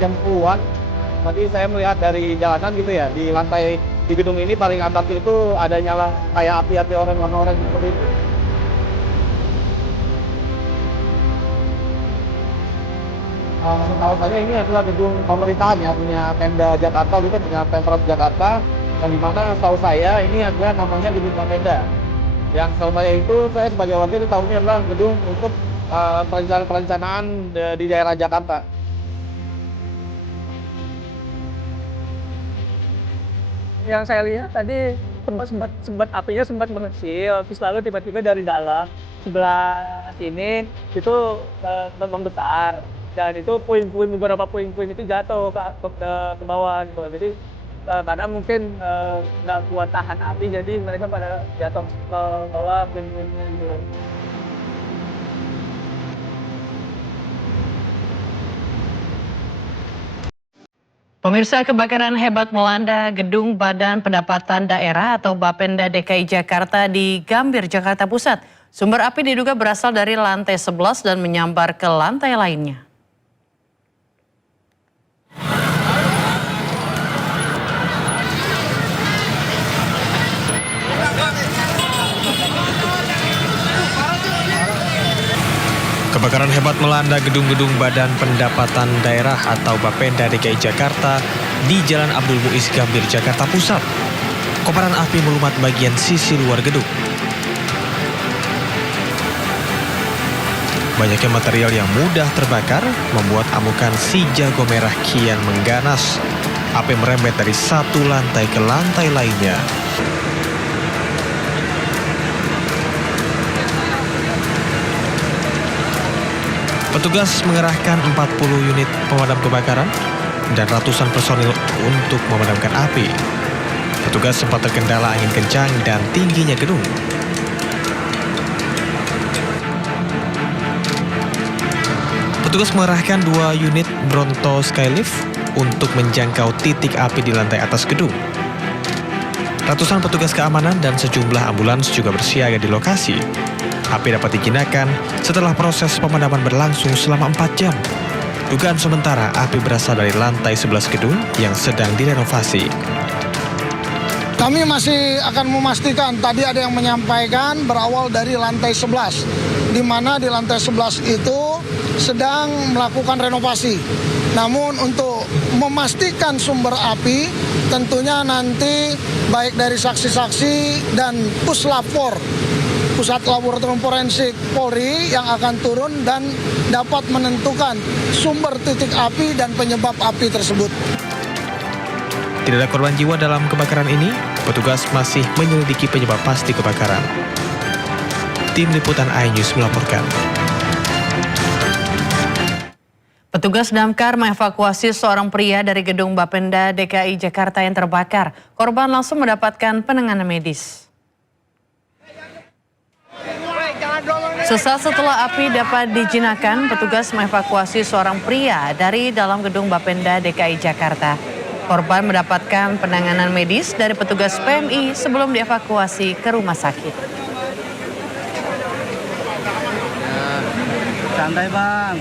jangkauan. Tadi saya melihat dari jalanan gitu ya, di lantai di gedung ini paling atas itu ada nyala kayak api-api orang-orang seperti itu. Setahu saya ini adalah gedung pemerintahan ya, punya Pemda Jakarta gitu, punya Pemprov Jakarta. Yang dimana setahu saya ini adalah namanya gedung Bapenda. Yang setahu saya itu, saya sebagai warga itu tahunya adalah gedung untuk perencanaan di daerah Jakarta. Yang saya lihat tadi sempat apinya sempat mengecil, terus lalu tiba-tiba dari dalam sebelah sini itu membesar, dan itu beberapa puing-puing itu jatuh ke bawah gitu. Jadi karena mungkin nggak kuat tahan api, jadi mereka pada jatuh ke bawah puing-puing gitu. Pemirsa, kebakaran hebat melanda gedung Badan Pendapatan Daerah atau Bapenda DKI Jakarta di Gambir, Jakarta Pusat. Sumber api diduga berasal dari lantai 11 dan menyambar ke lantai lainnya. Kebakaran hebat melanda gedung-gedung Badan Pendapatan Daerah atau Bapenda DKI Jakarta di Jalan Abdul Muiz Gambir, Jakarta Pusat. Kobaran api melumat bagian sisi luar gedung. Banyaknya material yang mudah terbakar membuat amukan si jago merah kian mengganas. Api merembet dari satu lantai ke lantai lainnya. Petugas mengerahkan 40 unit pemadam kebakaran dan ratusan personil untuk memadamkan api. Petugas sempat terkendala angin kencang dan tingginya gedung. Petugas mengerahkan 2 unit Bronto Skylift untuk menjangkau titik api di lantai atas gedung. Ratusan petugas keamanan dan sejumlah ambulans juga bersiaga di lokasi. Api dapat dijinakan setelah proses pemadaman berlangsung selama 4 jam. Dugaan sementara api berasal dari lantai 11 gedung yang sedang direnovasi. Kami masih akan memastikan, tadi ada yang menyampaikan berawal dari lantai 11, di mana di lantai 11 itu sedang melakukan renovasi. Namun untuk memastikan sumber api, tentunya nanti baik dari saksi-saksi dan Puslapor, Pusat Laboratorium Forensik Polri yang akan turun dan dapat menentukan sumber titik api dan penyebab api tersebut. Tidak ada korban jiwa dalam kebakaran ini, petugas masih menyelidiki penyebab pasti kebakaran. Tim Liputan iNews melaporkan. Petugas damkar mengevakuasi seorang pria dari gedung Bapenda DKI Jakarta yang terbakar. Korban langsung mendapatkan penanganan medis. Sesaat setelah api dapat dijinakan, petugas mengevakuasi seorang pria dari dalam gedung Bapenda DKI Jakarta. Korban mendapatkan penanganan medis dari petugas PMI sebelum dievakuasi ke rumah sakit. Santai bang.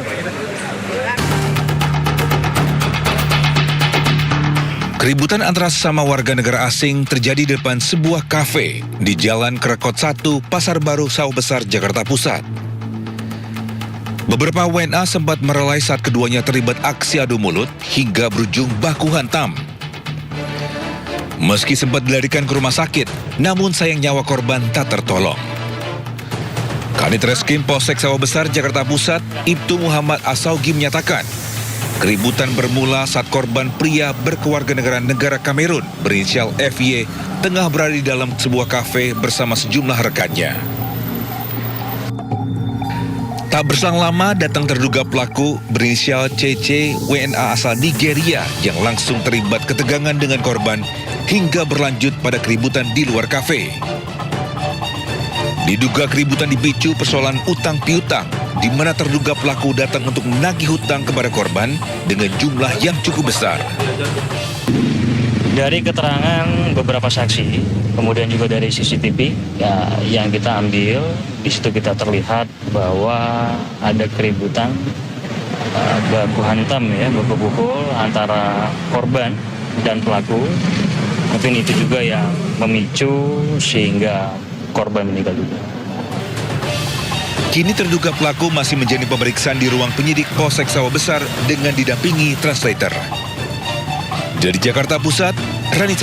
Keributan antara sesama warga negara asing terjadi di depan sebuah kafe di Jalan Krekot 1, Pasar Baru, Sawah Besar, Jakarta Pusat. Beberapa WNA sempat merelai saat keduanya terlibat aksi adu mulut hingga berujung baku hantam. Meski sempat dilarikan ke rumah sakit, namun sayang nyawa korban tak tertolong. Kanit Reskrim Polsek Sawah Besar, Jakarta Pusat, Ibtu Muhammad Asaugi menyatakan, keributan bermula saat korban pria berkewarganegaraan negara Kamerun berinisial FY tengah berada di dalam sebuah kafe bersama sejumlah rekannya. Tak berselang lama datang terduga pelaku berinisial CC WNA asal Nigeria yang langsung terlibat ketegangan dengan korban hingga berlanjut pada keributan di luar kafe. Diduga keributan dipicu persoalan utang piutang, di mana terduga pelaku datang untuk menagih hutang kepada korban dengan jumlah yang cukup besar. Dari keterangan beberapa saksi, kemudian juga dari CCTV ya, yang kita ambil, di situ kita terlihat bahwa ada keributan baku hantam ya, baku pukul antara korban dan pelaku. Mungkin itu juga yang memicu sehingga korban meninggal dunia. Kini terduga pelaku masih menjalani pemeriksaan di ruang penyidik Polsek Sawah Besar dengan didampingi translator. Dari Jakarta Pusat, Rani